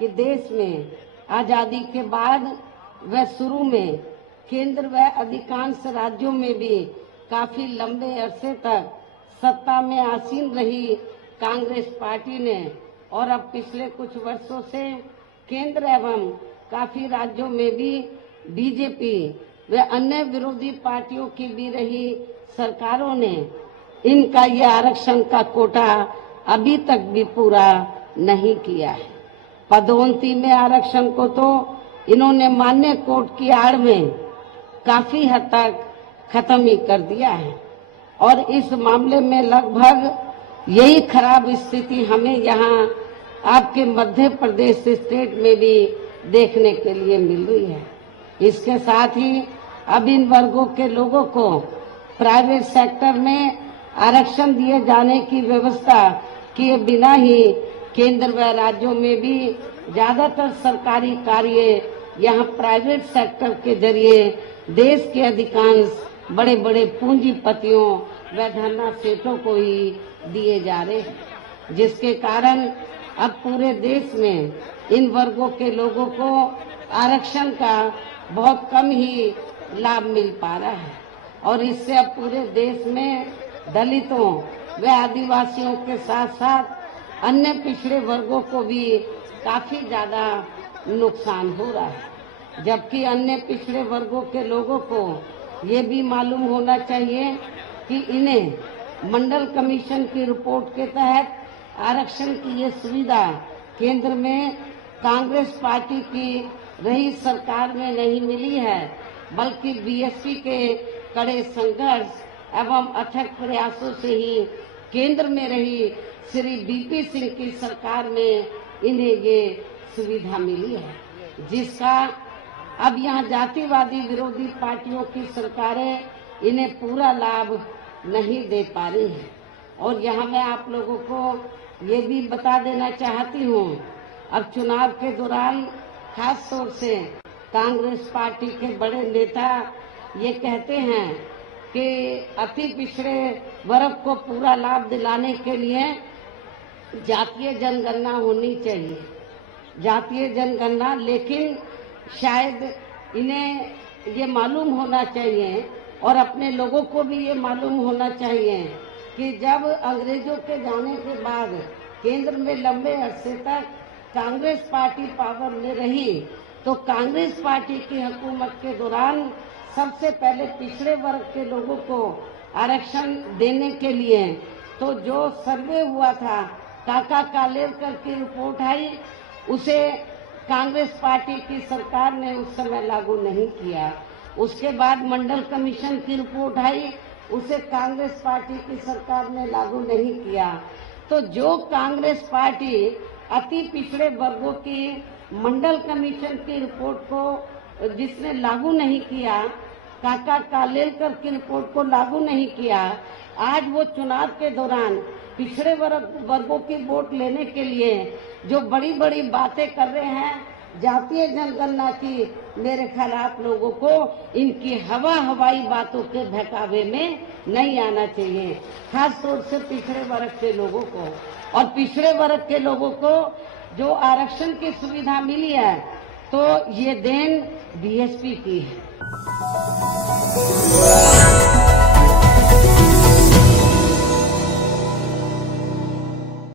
कि देश में आजादी के बाद व शुरू में केंद्र व अधिकांश राज्यों में भी काफी लंबे अरसे तक सत्ता में आसीन रही कांग्रेस पार्टी ने और अब पिछले कुछ वर्षों से केंद्र एवं काफी राज्यों में भी बीजेपी व अन्य विरोधी पार्टियों की भी रही सरकारों ने इनका ये आरक्षण का कोटा अभी तक भी पूरा नहीं किया है। पदोन्नति में आरक्षण को तो इन्होंने मान्य कोर्ट की आड़ में काफी हद तक खत्म ही कर दिया है और इस मामले में लगभग यही खराब स्थिति हमें यहाँ आपके मध्य प्रदेश स्टेट में भी देखने के लिए मिल रही है। इसके साथ ही अब इन वर्गों के लोगों को प्राइवेट सेक्टर में आरक्षण दिए जाने की व्यवस्था किए बिना ही केंद्र व राज्यों में भी ज्यादातर सरकारी कार्य यहाँ प्राइवेट सेक्टर के जरिए देश के अधिकांश बड़े बड़े पूंजीपतियों व धनना सेठों को ही दिए जा रहे हैं, जिसके कारण अब पूरे देश में इन वर्गों के लोगों को आरक्षण का बहुत कम ही लाभ मिल पा रहा है और इससे अब पूरे देश में दलितों व आदिवासियों के साथ साथ अन्य पिछड़े वर्गों को भी काफी ज्यादा नुकसान हो रहा है। जबकि अन्य पिछड़े वर्गों के लोगों को ये भी मालूम होना चाहिए कि इन्हें मंडल कमीशन की रिपोर्ट के तहत आरक्षण की ये सुविधा केंद्र में कांग्रेस पार्टी की रही सरकार में नहीं मिली है, बल्कि बीएसपी के कड़े संघर्ष एवं अथक प्रयासों से ही केंद्र में रही श्री बीपी सिंह की सरकार में इन्हें ये सुविधा मिली है, जिसका अब यहाँ जातिवादी विरोधी पार्टियों की सरकारें इन्हें पूरा लाभ नहीं दे पा रही हैं। और यहाँ मैं आप लोगों को ये भी बता देना चाहती हूँ, अब चुनाव के दौरान खास तौर से कांग्रेस पार्टी के बड़े नेता ये कहते हैं कि अति पिछड़े वर्ग को पूरा लाभ दिलाने के लिए जातीय जनगणना होनी चाहिए, जातीय जनगणना। लेकिन शायद इन्हें ये मालूम होना चाहिए और अपने लोगों को भी ये मालूम होना चाहिए कि जब अंग्रेजों के जाने के बाद केंद्र में लंबे अरसे तक कांग्रेस पार्टी पावर में रही तो कांग्रेस पार्टी की हुकूमत के दौरान सबसे पहले पिछड़े वर्ग के लोगों को आरक्षण देने के लिए तो जो सर्वे हुआ था काका कालेलकर की रिपोर्ट आई, उसे कांग्रेस पार्टी की सरकार ने उस समय लागू नहीं किया। उसके बाद मंडल कमीशन की रिपोर्ट आई, उसे कांग्रेस पार्टी की सरकार ने लागू नहीं किया। तो जो कांग्रेस पार्टी अति पिछड़े वर्गों की मंडल कमीशन की रिपोर्ट को जिसने लागू नहीं किया, काका कालेलकर की रिपोर्ट को लागू नहीं किया, आज वो चुनाव के दौरान पिछड़े वर्गों की वोट लेने के लिए जो बड़ी बड़ी बातें कर रहे हैं जातीय जनगणना की, मेरे ख्याल आप लोगों को इनकी हवाई बातों के बहकावे में नहीं आना चाहिए, खास तौर से पिछड़े वर्ग के लोगों को। और पिछड़े वर्ग के लोगों को जो आरक्षण की सुविधा मिली है तो ये देन बीएसपी की है।